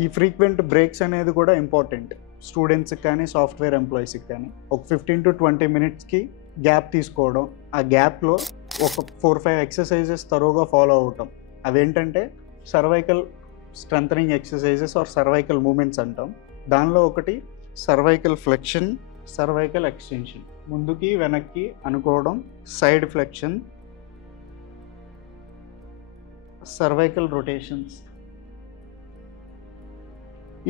ఈ frequent breaks అనేది కూడా ఇంపార్టెంట్ స్టూడెంట్స్కి కానీ సాఫ్ట్వేర్ ఎంప్లాయీస్కి కానీ. ఒక 15 to 20 మినిట్స్కి గ్యాప్ తీసుకోవడం, ఆ గ్యాప్లో ఒక 4-5 ఎక్సర్సైజెస్ తరోగా ఫాలో అవటం. అవేంటంటే cervical strengthening exercises or cervical movements అంటాం. దానిలో ఒకటి సర్వైకల్ ఫ్లెక్షన్, సర్వైకల్ ఎక్స్టెన్షన్, ముందుకి వెనక్కి అనుకోవడం, సైడ్ ఫ్లెక్షన్, సర్వైకల్ రొటేషన్స్.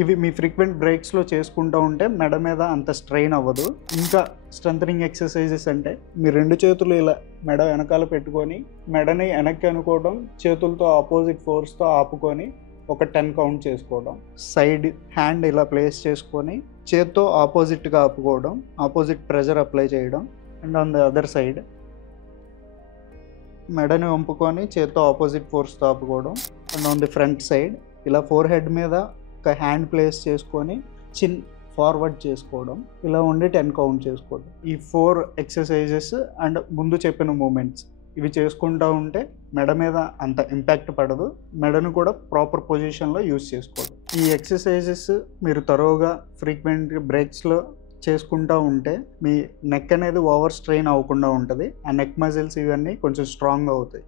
ఇవి మీ ఫ్రీక్వెంట్ బ్రేక్స్లో చేసుకుంటూ ఉంటే మెడ మీద అంత స్ట్రెయిన్ అవ్వదు. ఇంకా స్ట్రెంథనింగ్ ఎక్సర్సైజెస్ అంటే మీ 2 చేతులు ఇలా మెడ వెనకాల పెట్టుకొని మెడని వెనక్కి అనుకోవడం, చేతులతో ఆపోజిట్ ఫోర్స్తో ఆపుకొని ఒక 10 కౌంట్ చేసుకోవడం, సైడ్ హ్యాండ్ ఇలా ప్లేస్ చేసుకొని చేత్తో ఆపోజిట్గా ఆపుకోవడం, ఆపోజిట్ ప్రెజర్ అప్లై చేయడం. And on the other side మెడని వంపుకొని చేత్తో ఆపోజిట్ ఫోర్స్తో ఆపుకోవడం. And on the front side ఇలా ఫోర్ హెడ్ మీద ఒక హ్యాండ్ ప్లేస్ చేసుకొని చిన్ ఫార్వర్డ్ చేసుకోవడం. ఇలా ఉండి 10 కౌంట్ చేసుకోవడం. ఈ 4 ఎక్సర్సైజెస్ అండ్ ముందు చెప్పిన మూమెంట్స్ ఇవి చేసుకుంటూ ఉంటే మెడ మీద అంత ఇంపాక్ట్ పడదు, మెడను కూడా ప్రాపర్ పొజిషన్లో యూజ్ చేసుకోవడం. ఈ ఎక్సర్సైజెస్ మీరు తరోగా ఫ్రీక్వెంట్ బ్రేక్స్లో చేసుకుంటూ ఉంటే మీ నెక్ అనేది ఓవర్ స్ట్రెయిన్ అవ్వకుండా ఉంటుంది. ఆ నెక్ మజిల్స్ ఇవన్నీ కొంచెం స్ట్రాంగ్గా అవుతాయి.